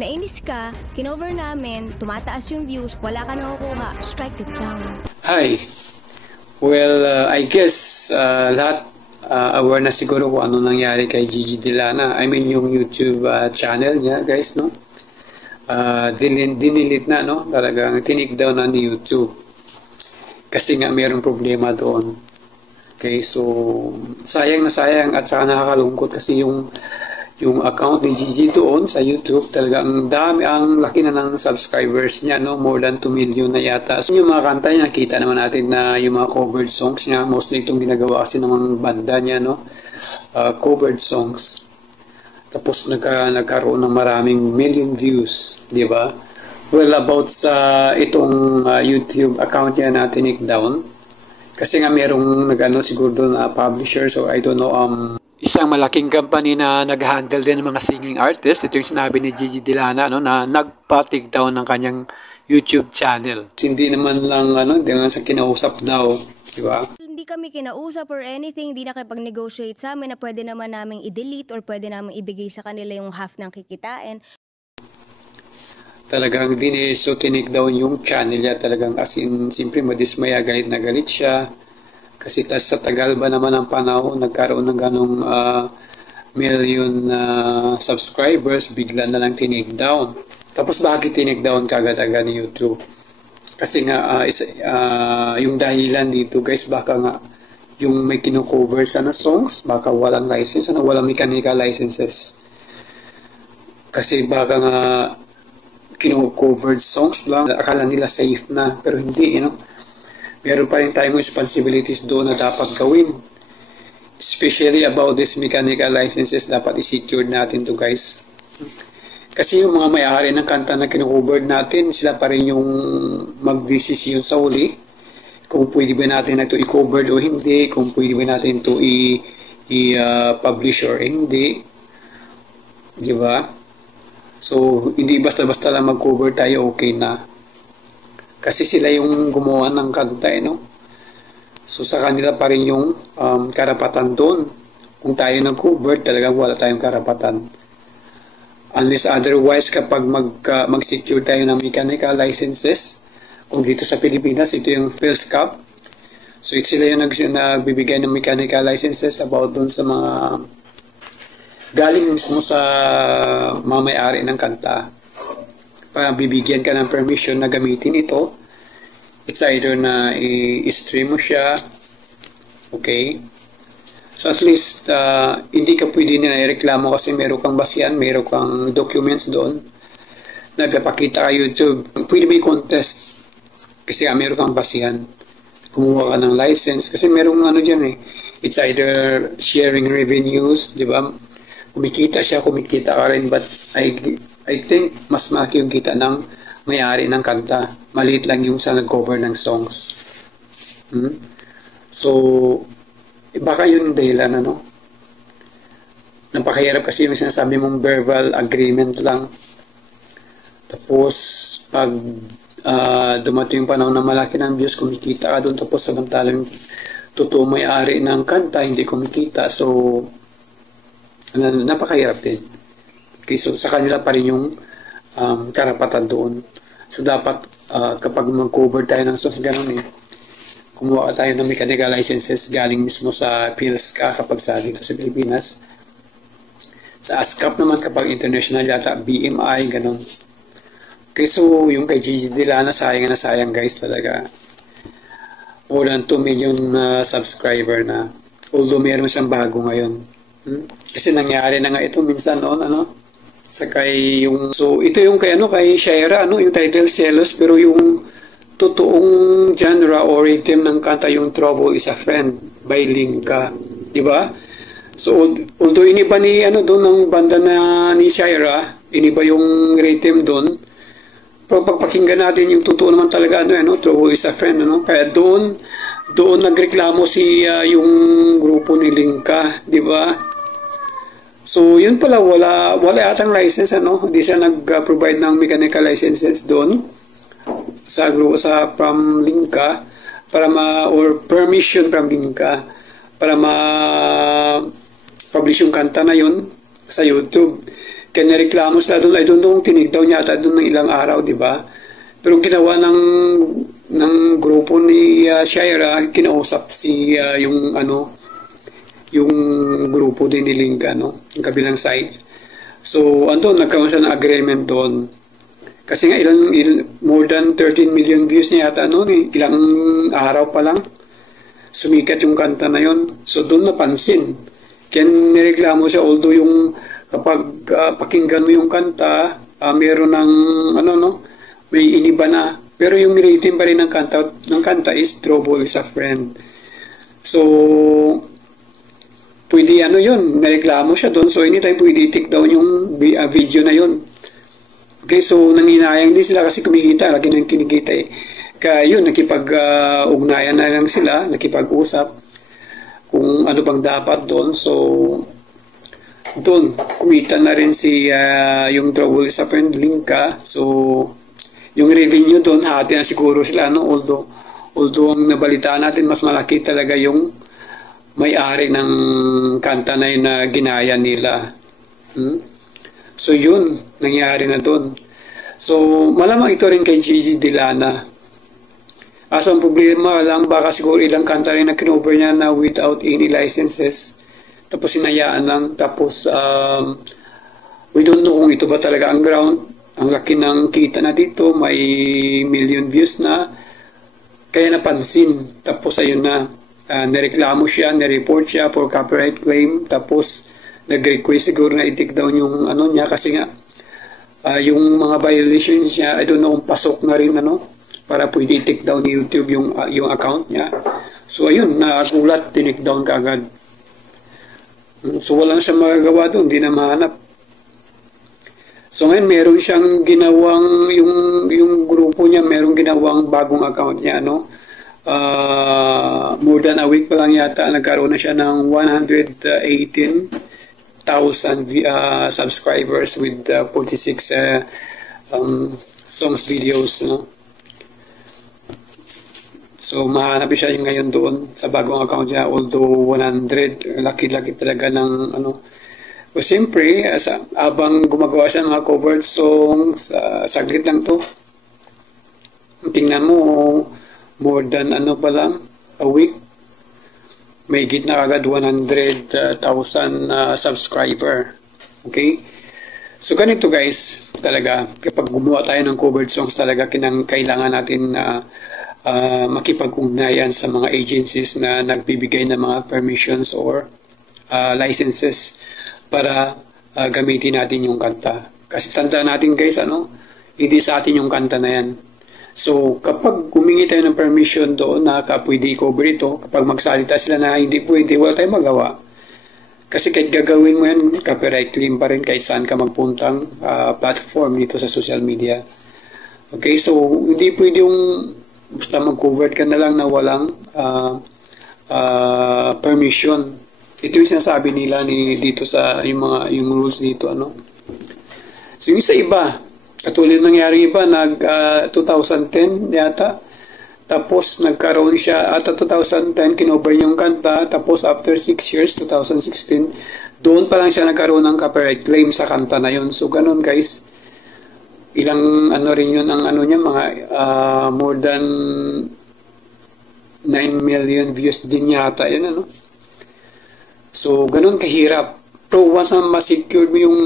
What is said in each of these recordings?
nainis ka, kinover namin, tumataas yung views, wala ka nakukuha, strike it down. Hi. Well, I guess lahat aware na siguro kung ano nangyari kay Gigi Delana. I mean yung YouTube channel niya, guys, no? Dinilit na, no? Talagang tinik down na ni YouTube. Kasi nga mayroong problema doon. Okay, so sayang na sayang at saka nakakalungkot kasi yung account ni Gigi doon sa YouTube, talaga ang laki na ng subscribers niya, no? More than 2 million na yata. So, yung mga kanta niya, nakita naman natin na yung mga covered songs niya, mostly itong ginagawa kasi ng mga banda niya, no? Covered songs. Tapos nagkaroon ng maraming million views, di ba? Well, about sa itong YouTube account niya na tinik down, kasi nga merong siguro doon publisher, so I don't know, isang malaking company na nag-handle din ng mga singing artists. Ito yung sinabi ni Gigi Delana, no, na nagpa-take down ng kanyang YouTube channel. Hindi naman lang hindi naman sa kinausap daw, di ba? Hindi kami kinausap or anything, hindi nakipag-negotiate sa amin na pwede naman namin i-delete or pwede namin ibigay sa kanila yung half ng kikitain. Talagang so tinik down yung channel niya, talagang as in, siyempre madismaya, galit na galit siya. Kasi sa tagal ba naman ang panahon, nagkaroon ng ganong million subscribers, bigla na lang tinik down. Tapos bakit tinik down kagad-agad ni YouTube? Kasi nga, yung dahilan dito guys, baka nga yung may kino-cover sana songs, baka walang license, walang mechanical licenses. Kasi baka nga kino-covered songs lang, akala nila safe na, pero hindi, meron pa rin tayong responsibilities doon na dapat gawin. Especially about this mechanical licenses, dapat i-secure natin to guys. Kasi yung mga may-ari ng kanta na kino-covered natin, sila pa rin yung mag-decision sa huli. Kung pwede ba natin na ito i-cover o hindi, kung pwede ba natin ito i-publish or hindi. Diba? So, hindi basta-basta lang mag-cover tayo, okay na. Kasi sila yung gumawa ng kanta, no? So, sa kanila pa rin yung karapatan doon. Kung tayo nag-cover, talagang wala tayong karapatan. Unless otherwise, kapag mag-secure tayo ng mechanical licenses, kung dito sa Pilipinas, ito yung PhilSCAP. So, sila yung nagbibigay ng mechanical licenses about doon sa mga galing mismo sa may-ari ng kanta. Para bibigyan ka ng permission na gamitin ito. It's either na i-stream mo siya. Okay? So at least, hindi ka pwede nila i-reklamo kasi meron kang basihan, meron kang documents doon. Nagpapakita ka YouTube. Pwede may contest. Kasi meron kang basihan. Kumuha ka ng license. Kasi merong dyan eh. It's either sharing revenues, di ba? Kumikita siya, kumikita ka rin. But I think mas malaki yung kita ng may-ari ng kanta. Maliit lang yung sa nag-cover ng songs. So, baka yun dahilan, napakahirap kasi yung sinasabi mong verbal agreement lang. Tapos, pag dumating yung panahon na malaki ng views, kumikita ka doon. Tapos, samantalang totoo may-ari ng kanta, hindi kumikita. So, napakahirap din. Okay, so sa kanila pa rin yung karapatan doon. So dapat kapag mag-cover tayo ng songs, ganun kumuha tayo ng mechanical licenses galing mismo sa PhilSCAP kapag dito sa Pilipinas. Sa ASCAP naman kapag international yata, BMI, ganun. Okay, so yung kay Gigi Delana, sayang na sayang guys talaga. More than 2 million subscriber na. Although meron siyang bago ngayon. Kasi nangyari na nga ito minsan noon, sakay yung, so ito yung kay Shaira, yung title Celos, pero yung totoong genre or rhythm ng kanta yung Trouble is a Friend by Linka, di ba? So although iniba ni doon ng banda na ni Shaira, iniba yung rhythm doon, pero pagpakinggan natin yung totoo naman talaga Trouble is a Friend, kaya doon nagreklamo yung grupo ni Linka, di ba? So, yun pala, wala atang license, Hindi siya nag-provide ng mechanical licenses doon from Linka or permission from Linka para ma-publish yung kanta na yun sa YouTube. Kaya nareklamo sila doon. I don't know kung tinig daw niya ata doon ng ilang araw, di ba? Pero ginawa ng grupo ni Shaira, kinausap si yung grupo din ni Linka, no? Yung kabilang side. So, andun, nagkaroon siya ng agreement doon. Kasi nga, more than 13 million views niya yata noon eh. Ilang araw pa lang, sumikat yung kanta na yon. So, doon napansin. Kaya nireklamo siya, although yung kapag pakinggan mo yung kanta, meron ng, may iniba na. Pero yung rating pa rin ng kanta is Trouble is a Friend. So, pwede yun, nareklamo siya doon. So, anytime pwede take down yung video na yun. Okay, so nanginayang din sila kasi kumikita, lagi nang kinikita eh. Kaya yun, nakipag-ugnayan na lang sila, nakipag-usap kung ano bang dapat doon. So, doon, kumita na rin yung Trouble is a Friend, Linka. So, yung revenue doon, hati na siguro sila, no? Although ang nabalitaan natin, mas malaki talaga yung may-ari ng kanta na yun na ginaya nila. So yun, nangyari na doon. So malamang ito rin kay Gigi Delana. Ang problema lang, baka siguro ilang kanta rin na kinover niya na without any licenses. Tapos sinayaan lang. Tapos we don't know kung ito ba talaga ang ground. Ang laki ng kita na dito, may million views na. Kaya napansin. Tapos ayun na, nireklamo siya, nireport siya for copyright claim. Tapos nag-request siguro na i-take down yung niya kasi nga yung mga violations niya, I don't know kung pasok na rin para pwede i-take down ni YouTube yung account niya. So ayun, nagulat, tinake down kaagad. So wala na siya magagawa doon, hindi na mahanap. So ngayon meron siyang ginawang yung grupo niya, meron ginawang bagong account niya, more than a week pa lang yata nagkaroon na siya ng 118,000 subscribers with 46 songs videos, So mahanap siya ngayon doon sa bagong account niya, although 100, laki-laki talaga ng So siyempre, abang gumagawa siya ng mga covered songs, saglit lang to. Tingnan mo, more than pa lang, a week, may na agad 100,000 subscriber. Okay? So ganito guys, talaga, kapag gumawa tayo ng covered songs, talaga kailangan natin makipag-ugnayan sa mga agencies na nagbibigay ng mga permissions or licenses para gamitin natin yung kanta. Kasi tanda natin guys, hindi sa atin yung kanta na yan. So, kapag humingi tayo ng permission doon na pwede i-cover ito, kapag magsalita sila na hindi pwede, wala tayong magawa. Kasi kahit gagawin mo yan, copyright claim pa rin kahit saan ka magpuntang platform dito sa social media. Okay, so hindi pwede yung basta mag-cover ka na lang na walang permission. Ito yung sinasabi nila dito sa yung rules dito, So, yung sa iba, katulad nangyari iba, 2010 yata. Tapos nagkaroon siya, at 2010, kinover yung kanta. Tapos after 6 years, 2016, doon pa lang siya nagkaroon ng copyright claim sa kanta na yun. So ganun guys, ilang rin yun ang niya, mga more than 9 million views din yata yun, So ganun kahirap. Pero once na ma-secure mo yung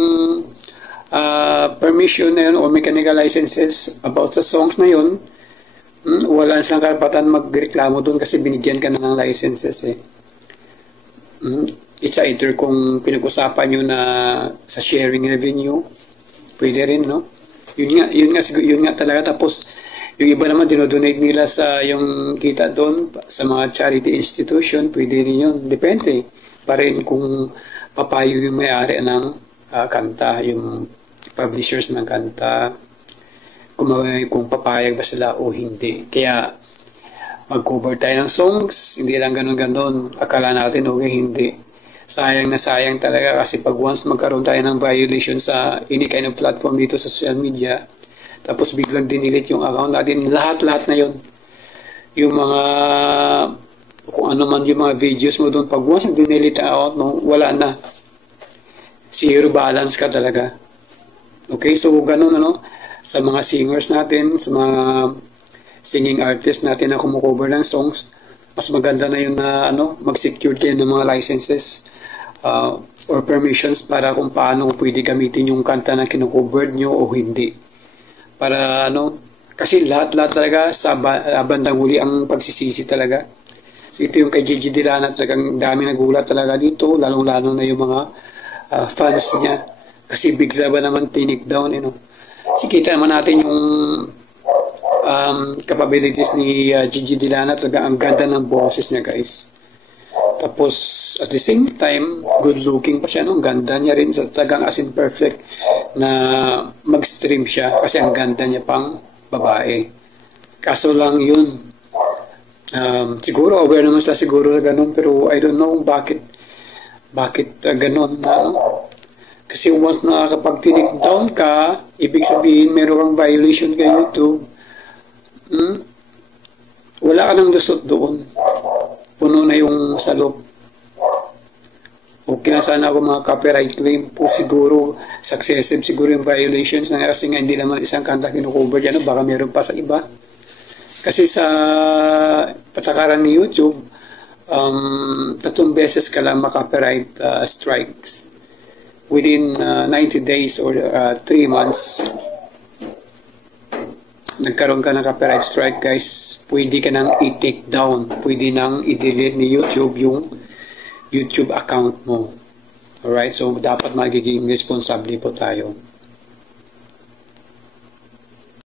permission na yun o mechanical licenses about sa songs na yun, wala silang karapatan magreklamo doon kasi binigyan ka na ng licenses eh. It's either kung pinag-usapan nyo na sa sharing revenue, pwede rin, Yun nga talaga. Tapos yung iba naman dinodonate nila sa yung kita doon sa mga charity institution, pwede rin yun. Depende pa rin kung papayo yung may-ari ng kanta, yung publishers ng kanta, kung papayag ba sila o hindi. Kaya mag-cover tayo ng songs, hindi lang ganun-ganun. Akala natin okay, hindi. Sayang na sayang talaga kasi pag once magkaroon tayo ng violation sa any kind of platform dito sa social media, tapos biglang dinilit yung account natin, lahat-lahat na yun. Yung mga, kung ano man yung mga videos mo doon, pag once dinilit ang account mo, wala na. Zero balance ka talaga. Okay, so ganun ano, sa mga singers natin, sa mga singing artists natin na kumukover ng songs, mas maganda na yun na ano, mag-secure kayo ng mga licenses or permissions para kung paano pwede gamitin yung kanta na kinukover nyo o hindi. Para ano, kasi lahat talaga sa bandang huli ang pagsisisi talaga. So ito yung kay Gigi Delana, talagang dami nagulat talaga dito, lalong-lalo na yung mga fans niya. Kasi bigla ba naman tinik down, you know. Kasi kita naman natin yung capabilities ni Gigi Delana, talaga ang ganda ng boses niya, guys. Tapos, at the same time, good looking pa siya, no? Ganda niya rin, so talagang as in perfect na mag-stream siya kasi ang ganda niya pang babae. Kaso lang yun, siguro aware naman sila siguro sa ganun, pero I don't know bakit ganun na. Kasi once na kapag tinik down ka, ibig sabihin meron kang violation kay YouTube. Wala ka nang lusot doon. Puno na yung salop. Okay na sana ako mga copyright claim po siguro, successive siguro yung violations na kasi nga hindi naman isang kanta kinukover yan, baka meron pa sa iba. Kasi sa patakaran ni YouTube, 3 beses ka lang copyright strikes within 90 days or 3 months. Nagkaroon ka ng copyright strike, guys, pwede ka nang i-take down, pwede nang i-delete ni YouTube yung YouTube account mo. Alright, so dapat magiging responsable po tayo.